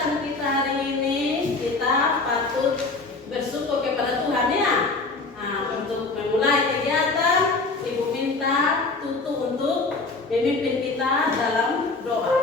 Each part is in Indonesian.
kegiatan kita hari ini kita patut bersyukur kepada Tuhan ya. Nah, untuk memulai kegiatan, Ibu minta Tutu untuk memimpin kita dalam doa.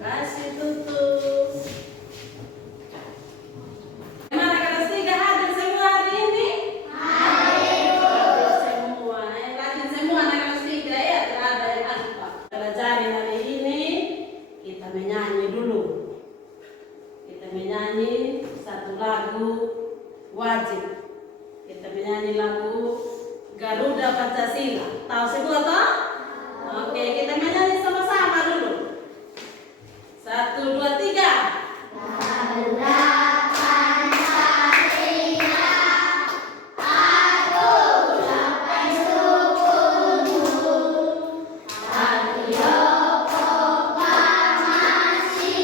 Kasih tutup. Gimana kelas 3 hadir semua hari ini? Hadir semua. Yang rajin semua anak kelas 3 ya, tidak ada yang lupa. Pelajari hari ini kita menyanyi dulu. Kita menyanyi satu lagu wajib. Kita menyanyi lagu Garuda Pancasila. Tahu semua toh? Oke, kita menyanyi sama-sama dulu. 1, 2, 3. Garuda Pancasila, aku ucapkan syukurmu. Satrio proklamasi,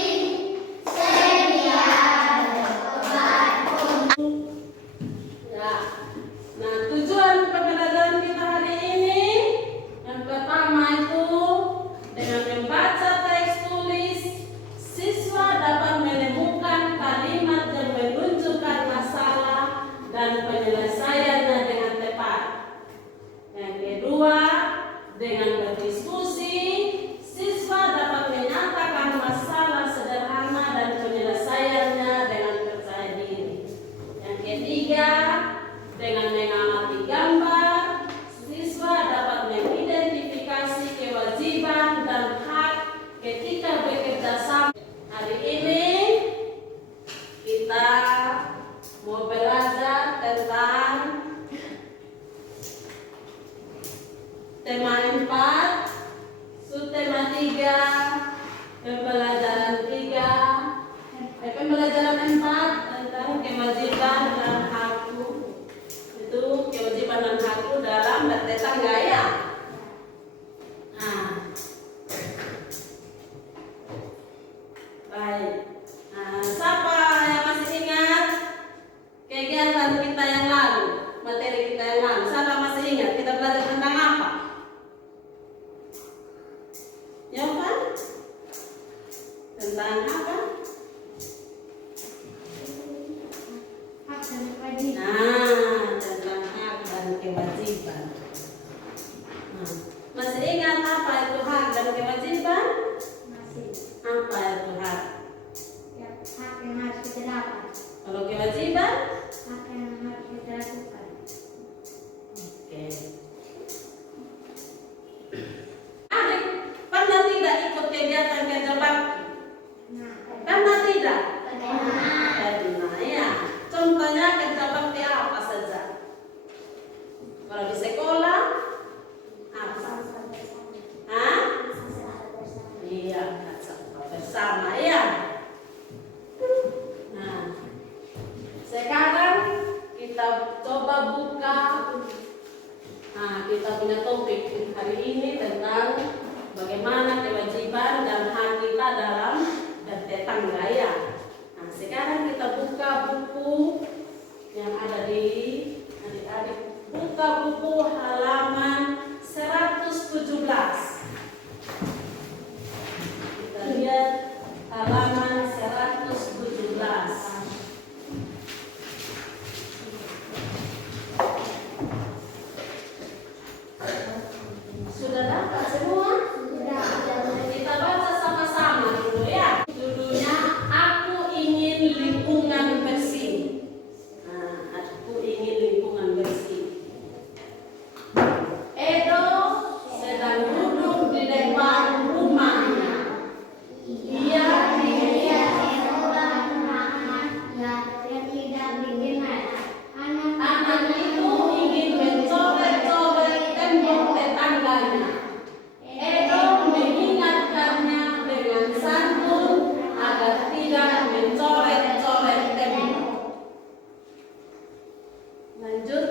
sedia berkorbanku. Ya. Nah, tujuan pembelajaran kita hari ini yang pertama itu dengan membaca teks tulis, siswa dapat menemukan kalimat yang menunjukkan masalah dan penyelesaiannya dengan tepat. Yang kedua, dengan berdiskusi, siswa dapat menyatakan masalah sederhana dan penyelesaiannya dengan percaya diri. Yang ketiga, dengan mengamati gambar, siswa dapat mengidentifikasi kewajiban dan hak ketika bekerja sama. Hari ini kita mau belajar tentang tema 4, subtema 3, pembelajaran 4 tentang kewajiban dan hakku. Itu kewajiban dan hakku dalam bertetangga ya. Nah, baik. Nah, siapa yang masih ingat kegiatan kita yang lalu, materi kita yang lalu? Siapa masih ingat kita belajar tentang apa? Ya kan? Tentang apa? hak dan kewajiban. Nah, tentang hak dan kewajiban. Nah, masih ingat apa itu hak dan kewajiban? Masih Apa itu hak? ya, hak yang harus kita dapat, Kalau kewajiban? hak yang harus kita lakukan. Oke. Adik, pernah tidak ikut kegiatan kerja bakti? Nah, Pernah tidak? bagaimana? Pernah ya. Contohnya kerja bakti apa saja? Kalau di sekolah, apa? Hah? Iya, bersama ya. Nah, sekarang kita coba buka. Nah, kita punya topik hari ini tentang bagaimana kewajiban dan hak kita dalam bertetangga ya. Nah, sekarang kita buka buku yang ada di adik-adik. Buka buku halaman 117. Kita lihat halaman 117. Sudah dapat semua? Kita baca sama-sama dulu ya. Judulnya Aku Ingin Lingkungan Bersih. Nah, aku ingin lingkungan bersih. Lanjut.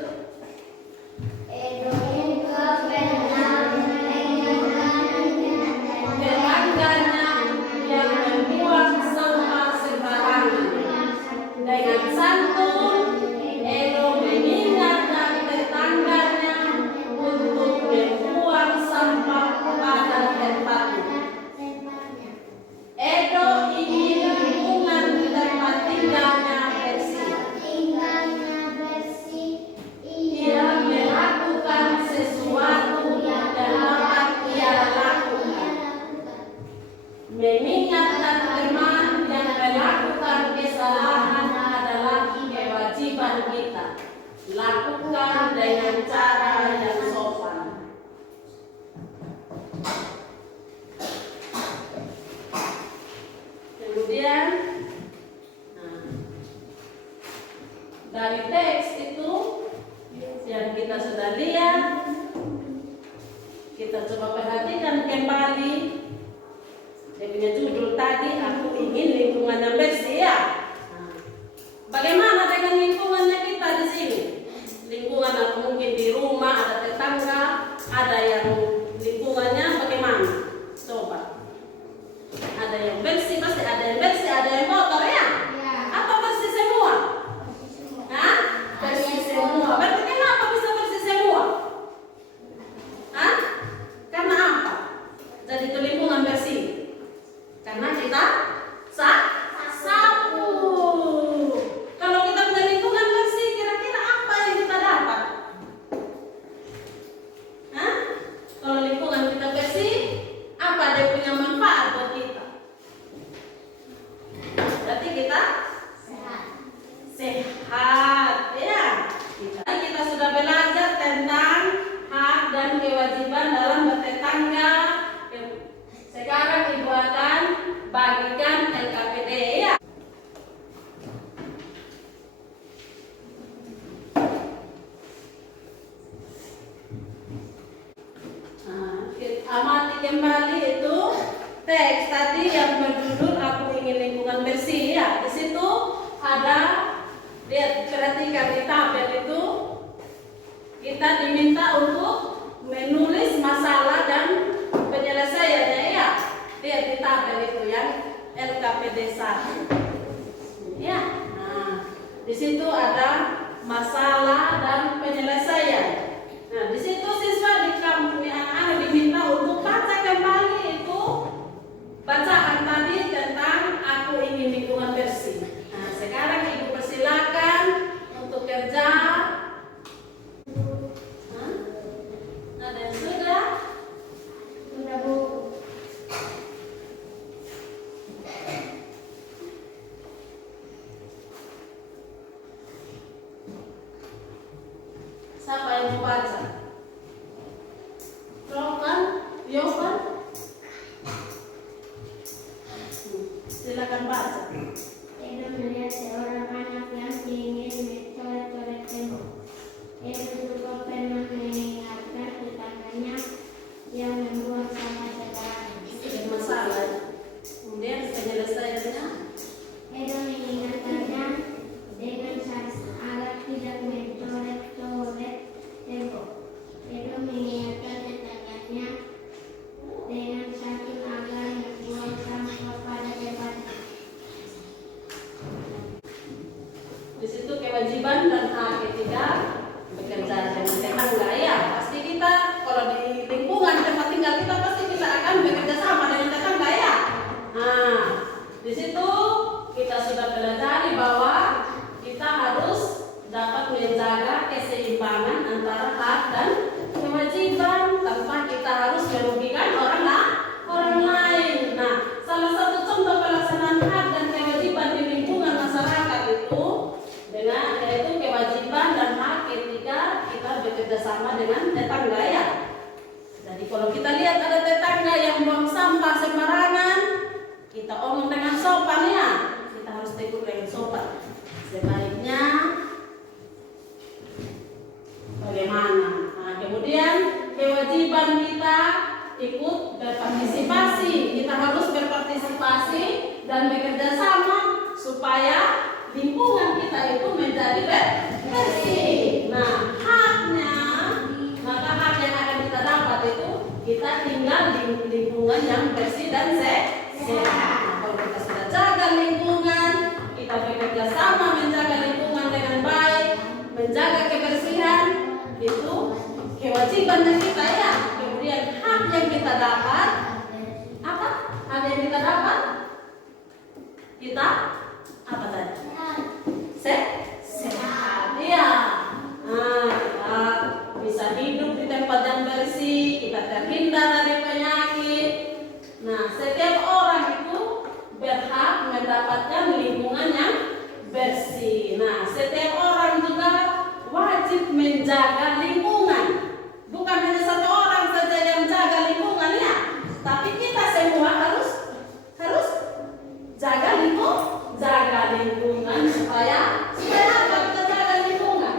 Tetangganya yang membuang sampah sembarangan. Dengan santun, Edo mengingatkan tetangganya untuk membuang sampah pada tempatnya. Edo ingin lingkungan tempat tinggalnya bersih. Ia melakukan sesuatu yang dapat ia lakukan. Mengingatkan teman yang melakukan kesalahan adalah kewajiban kita. Lakukan dengan cara yang sopan. Kemudian, dari teks itu yang kita sudah lihat, kita coba perhatikan kembali. Dia punya judul tadi, aku ingin lingkungan yang bersih ya. Bagaimana dengan lingkungannya kita di sini? Lingkungan atau mungkin di rumah ada tetangga, ada yang lingkungannya bagaimana? Coba. Ada yang bersih, pasti ada yang bersih, ada yang kotor ya? Apa bersih semua? Hah? Bersih semua. Berarti kenapa bisa bersih semua? Hah? Karena apa? Jadi itu lingkungan bersih. Karena kita sapu. Kalau kita punya lingkungan bersih, kira-kira apa yang kita dapat? Hah? Kalau lingkungan kita bersih, apa dia punya manfaat buat kita? Berarti kita sehat ya. Kita sudah belajar tentang hak dan kewajiban dalam bertetangga. Sekarang Ibu akan bagikan LKPD ya. Amati kembali itu teks tadi yang berjudul aku ingin lingkungan bersih ya. Di situ ada, lihat, perhatikan di tabel itu kita diminta untuk menulis masalah dan penyelesaiannya ya. Lihat di tabel itu yang LKPD 1 ya. Di situ ada masalah dan penyelesaian. Nah, di situ siswa di kampung anak-anak diminta untuk baca kembali itu bacaan tadi tentang aku ingin lingkungan bersih. Nah, sekarang Ibu persilakan untuk kerja. Ada yang sudah? Sudah, Bu. Siapa yang mau baca? Rokan? Yohan? Silakan baca. Edo melihat seorang anak yang ingin mencoret-coret tembok. Edo juga pernah mengingatkan tetangganya yang membuang sampah sembarangan. Itu masalah. Kemudian penyelesaiannya. Edo mengingatkannya dengan agar tidak mencoret-coret tembok. Edo mengingatkan tetangganya dengan satu agar membuang sampah pada tempatnya. Di situ kewajiban dan hak ketiga bekerja dengan tetangga ya. Pasti kita kalau di lingkungan tempat tinggal kita pasti kita akan bekerja sama dengan tetangga ya. Nah, di situ kita sudah pelajari bahwa kita harus dapat menjaga keseimbangan antara hak dan kewajiban tanpa kita harus merugikan orang lain. Nah, salah satu contoh pelaksanaan hak dan kewajiban di lingkungan masyarakat itu dengan yaitu kewajiban dan hak ketika kita bekerja sama dengan tetangga ya. Jadi kalau kita lihat ada tetangga yang buang sampah sembarangan, kita omong dengan sopan ya. Kita harus tegur dengan sopan. Sebaiknya bagaimana? Nah, kemudian kewajiban kita ikut berpartisipasi. Kita harus berpartisipasi dan bekerja sama supaya lingkungan kita itu menjadi bersih. lingkungan yang bersih dan sehat. Kalau kita sudah jaga lingkungan, kita bekerja sama menjaga lingkungan dengan baik, menjaga kebersihan, itu kewajibannya kita ya. Kemudian hak yang kita dapat, apa? Hak yang kita dapat, kita apa tadi? Sehat, ya. Nah, kita bisa hidup di tempat yang bersih, kita terhindar dari penyakit. Nah, setiap orang itu berhak mendapatkan lingkungan yang bersih. Nah, setiap orang juga wajib menjaga lingkungan. Bukan hanya satu orang saja yang jaga lingkungan ya, tapi kita semua harus jaga lingkungan supaya apa kita jaga lingkungan?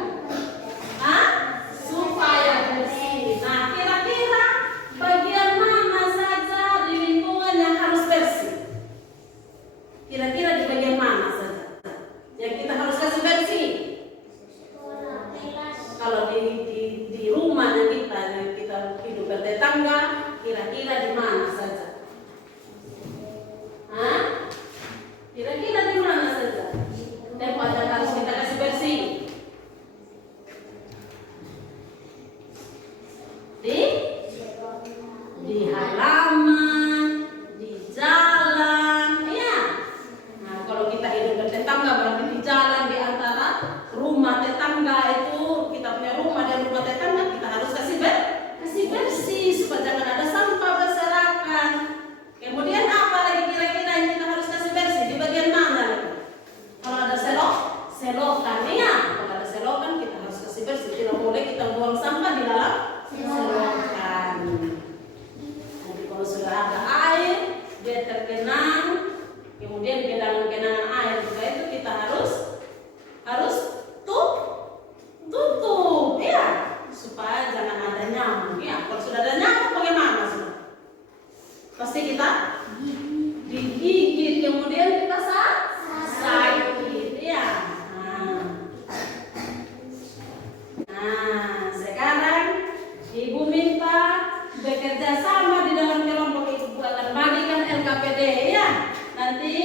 Supaya bersih. Nah, kira-kira bagian mana saja di lingkungan yang harus bersih? Kira-kira di bagian mana saja yang kita harus kasih bersih? Kalau di rumahnya kita yang kita hidup bertetangga, kira-kira di mana saja? Kira-kira di mana saja tempat yang harus kita kasih bersih? Di halaman, di jalan, ya. Nah, kalau kita hidup bertetangga berarti di jalan, di antara rumah tetangga itu, kita punya rumah dan rumah tetangga, kita harus kasih bersih supaya jangan ada sampah berserakan. Kemudian apa lagi kira-kira yang kita harus kasih bersih? Di bagian mana lagi? Kalau ada selokan ya. Kalau ada selokan kita harus kasih bersih. Tidak boleh kita buang sampah di dalam selokan. Nanti kalau sudah ada air, dia tergenang, kemudian genangan-genangan air juga itu kita harus tutup ya, supaya jangan ada nyamuk ya. Kalau sudah ada nyamuk bagaimana sudah? Pasti kita digigit, kemudian kita sakit ya. Nah, sekarang Ibu minta bekerja sama di dalam kelompok. Ibu akan bagikan LKPD ya. Nanti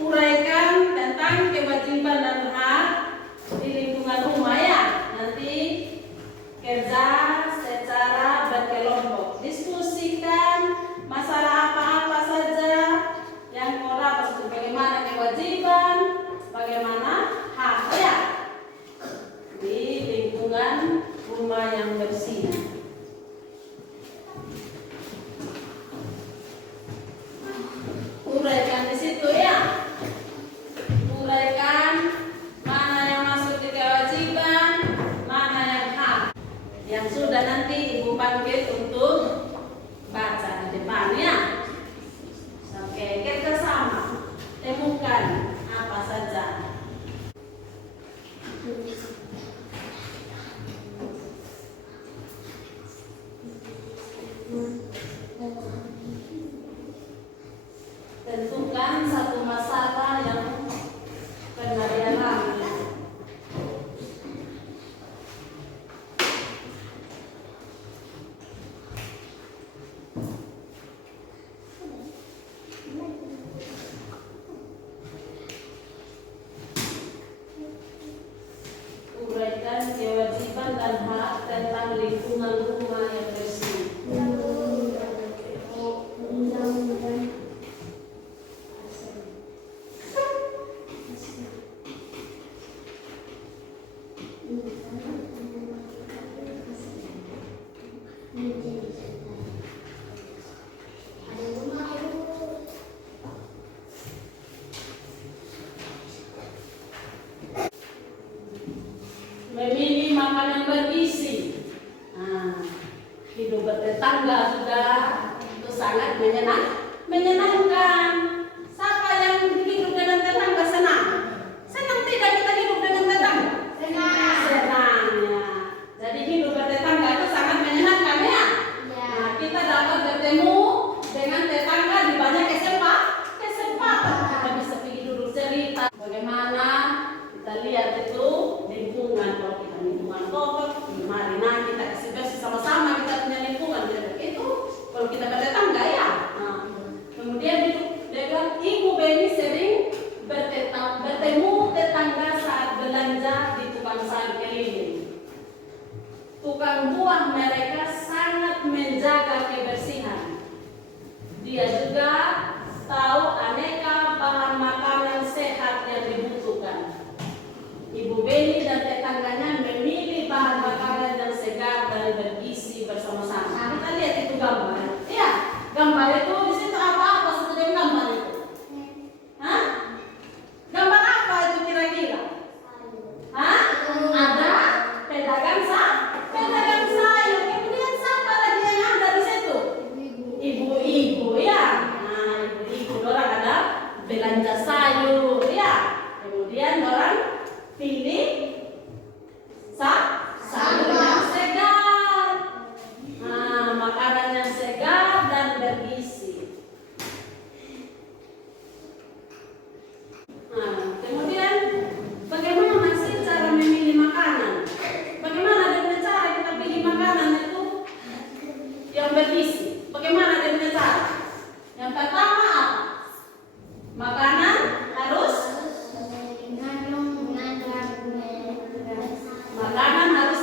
uraikan tentang kewajiban dan hak di lingkungan rumah ya. Nanti kerja secara berkelompok, diskusikan masalah apa-apa saja yang ora pasti bagaimana kewajiban, bagaimana hak ya di lingkungan rumah yang bersih. Uraikan di situ ya. Uraikan mana yang masuk di kewajiban, mana yang hak. Yang sudah nanti Ibu panggil untuk baca di depannya. Oke, kerja sama. Temukan apa saja. Tentukan satu masalah yang pernah dialami. Uraikan kewajiban dan hak tentang lingkungan rumah yang bersih. Memilih makanan bergizi. Nah, hidup bertetangga juga itu sangat menyenangkan. Siapa yang hidup dengan tetangga senang? Senang tidak kita hidup dengan tetangga? Senang ya. Jadi hidup bertetangga itu sangat menyenangkan ya. Nah, kita dapat bertemu dengan tetangga di banyak kesempatan. Kita bisa pergi duduk cerita bagaimana kita lihat itu lingkungan. Kalau kita lingkungan kotor, mari kita kasih bersih sama-sama, kita punya lingkungan itu. Kalau kita bertetangga ya, menjaga kebersihan. Dia juga tahu aneka bahan makanan sehat yang dibutuhkan. Ibu Beni dan tetangganya memilih bahan makanan yang segar dan bergizi bersama-sama. Kita lihat itu gambar. Iya, gambar itu di situ apa-apa seperti gambar itu. Hah? Gambar apa itu kira-kira? Hah? Ada pedagang sayur. Kemudian siapa lagi yang ada di situ? Ibu-ibu ya. Nah, ibu-ibu orang ada belanja sayur ya. Kemudian orang pilih sayur yang segar. Nah, makanan yang segar dan bergizi. Nah, kemudian bagaimana sih cara memilih makanan? Bagaimana dengan cara kita pilih makanan itu yang bergizi? Bagaimana dengan cara? Yang pertama apa? Makanan harus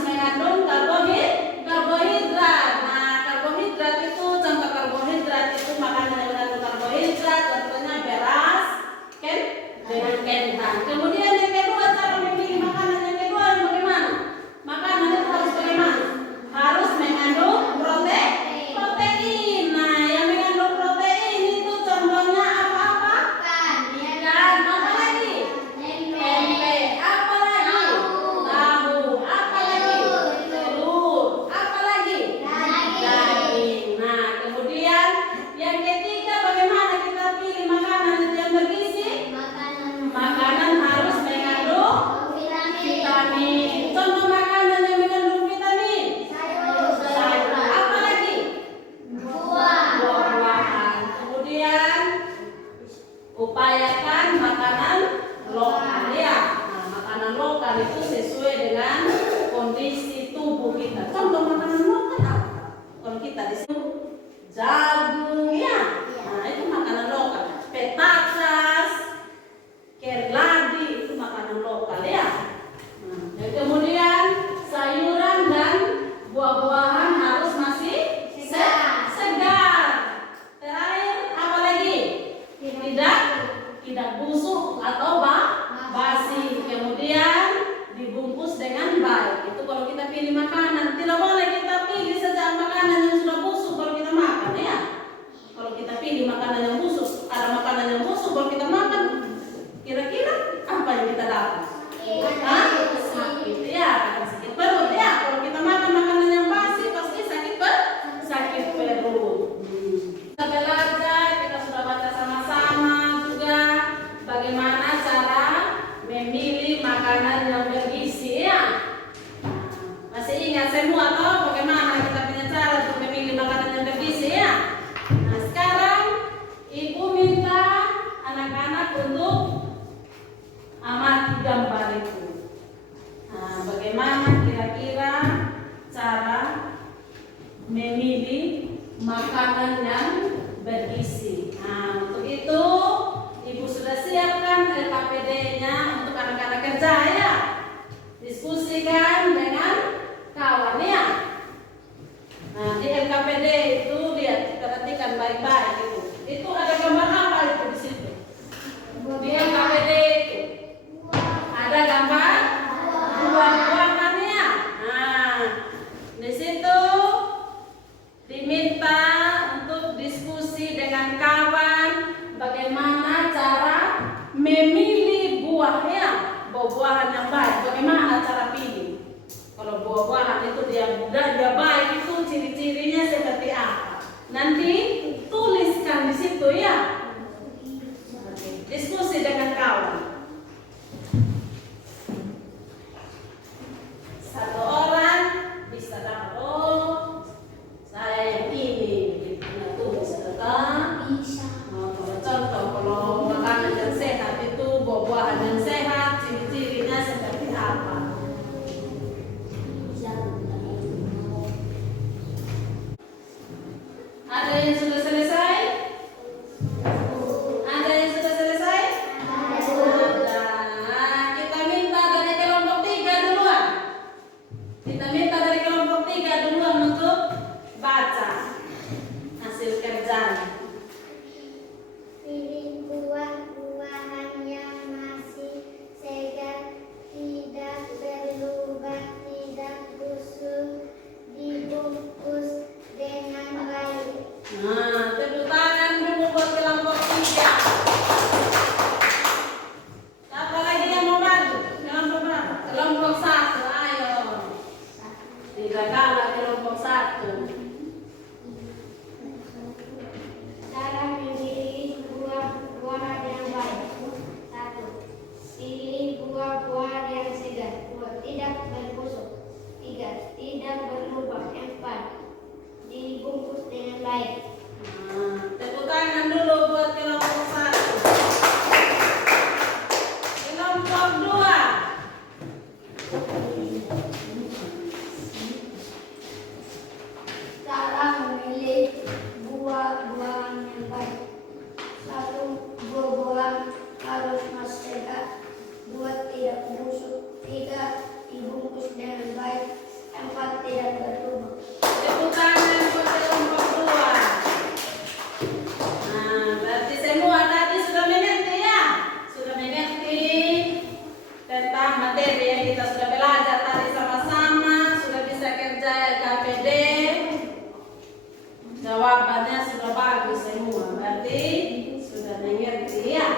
mengandung karbohidrat. Nah, karbohidrat itu contoh karbohidrat itu makanan yang mengandung karbohidrat, contohnya beras, dengan kentang. Kemudian yang kedua, cara memilih makanan yang kedua bagaimana? Makanan itu harus bagaimana? Harus mengandung protein. Nah, yang mengandung protein itu contohnya apa-apa? Ikan, apa lagi? Tempe, apa lagi? Tahu, apa lagi? Telur, apa lagi? Daging. Nah, kemudian yang ketiga, bagaimana kita pilih makanan itu yang bergizi? Makanan harus mengandung vitamin. Contoh makanan yang mengandung vitamin? Sayur. Apa lagi? Buah-buahan. Kemudian upayakan makanan lokal ya. Nah, makanan lokal itu sesuai dengan kondisi tubuh kita. Contoh makanan lokal apa? Kalau kita di situ jagung ya. Nah, itu makanan lokal. Petakas, kerladi itu makanan lokal ya. Nah, dan kemudian sayuran dan buah-buahan harus masih segar. Terakhir apa lagi? Tidak busuk atau basi. Kemudian dibungkus dengan baik. Itu kalau kita pilih makanan. Tidak boleh kita pilih saja makanan yang sudah busuk baru kita makan ya. Kalau kita pilih makanan yang busuk, ada makanan yang busuk baru kita makan, kira-kira apa yang kita dapat? Sakit ya, sakit perut ya. Kalau kita makan makanan yang basi pasti sakit perut. Kita belajar, kita sudah baca sama-sama juga bagaimana cara memilih makanan yang bergizi ya. Masih ingat semua toh bagaimana kita punya cara untuk memilih makanan yang bergizi ya. Nah, sekarang ibu minta anak-anak untuk amati gambar itu. Nah, bagaimana kira-kira cara memilih makanan yang bergizi. Nah, untuk itu ibu sudah siapkan LKPD-nya untuk anak-anak kerja ya. Diskusikan dengan kawan ya. Nah, di LKPD itu lihat, perhatikan baik-baik itu. Itu ada gambar apa itu di situ? Di LKPD itu ada gambar buah-buahan ya. Nah, di situ diminta untuk diskusi dengan kawan bagaimana cara memilih buahnya, buah-buahan yang baik. Bagaimana cara pilih? Kalau buah-buahan itu dia baik itu ciri-cirinya seperti apa? Nanti tuliskan di situ ya. Diskusi dengan kawan. Satu orang bisa dapat, oh saya yang ini, nah tulis kata. Contoh kalau makanan yang sehat itu buah-buahan yang sehat, ciri-cirinya seperti apa? Ada yang sudah Tidak kalah kelompok 1. Cara memilih buah-buahan yang baik. 1. Pilih buah-buahan yang segar. 2. Tidak berbusuk. 3. Tidak berlubang. 4. Dibungkus dengan baik. Tepuk tangan dulu buat kelompok 1. Kelompok 2. Cara memilih buah-buahan yang baik. 1. Buah-buahan harus masih segar. 2. Tidak busuk. 3. Dibungkus dengan baik. 4. Tidak berlubang. Tepuk tangan buat kelompok 2. Nah, berarti semua tadi sudah mengerti ya? Sudah mengerti tentang materi yang kita sudah belajar tadi sama-sama. Sudah bisa kerja KPD. Jawabannya sudah bagus semua. Berarti sudah mengerti ya?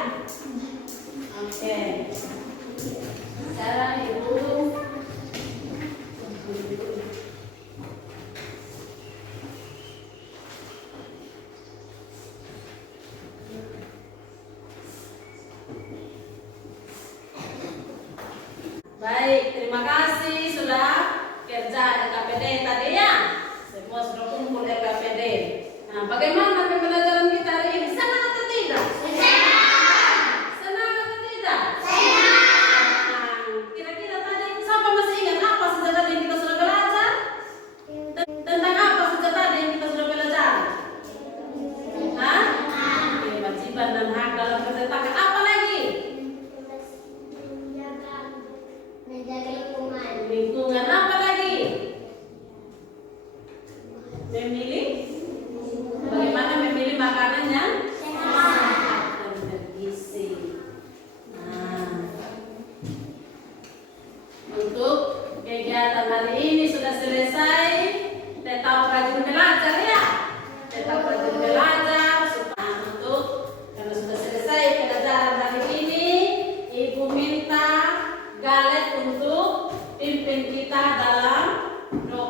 Oke. Sekarang Ibu baik, terima kasih sudah kerja LKPD tadi ya. Semua sudah kumpul LKPD. Nah, bagaimana pembelajaran kita hari ini? Senang atau tidak? Senang atau tidak? Senang. Kira-kira tadi siapa masih ingat apa saja tadi yang kita sudah belajar? Tentang apa saja tadi yang kita sudah belajar? Hah? Kewajiban dan hak dalam percetakan. Apa lagi? Menjaga lingkungan. Lingkungan. Apa lagi? Memilih. Bagaimana memilih makanan yang sehat dan bergizi. Nah, untuk kegiatan hari ini sudah selesai. Tetap rajin belajar ya. Tetap rajin belajar supaya karena sudah selesai pelajaran hari ini, Ibu minta Galet untuk pimpin kita dalam doa.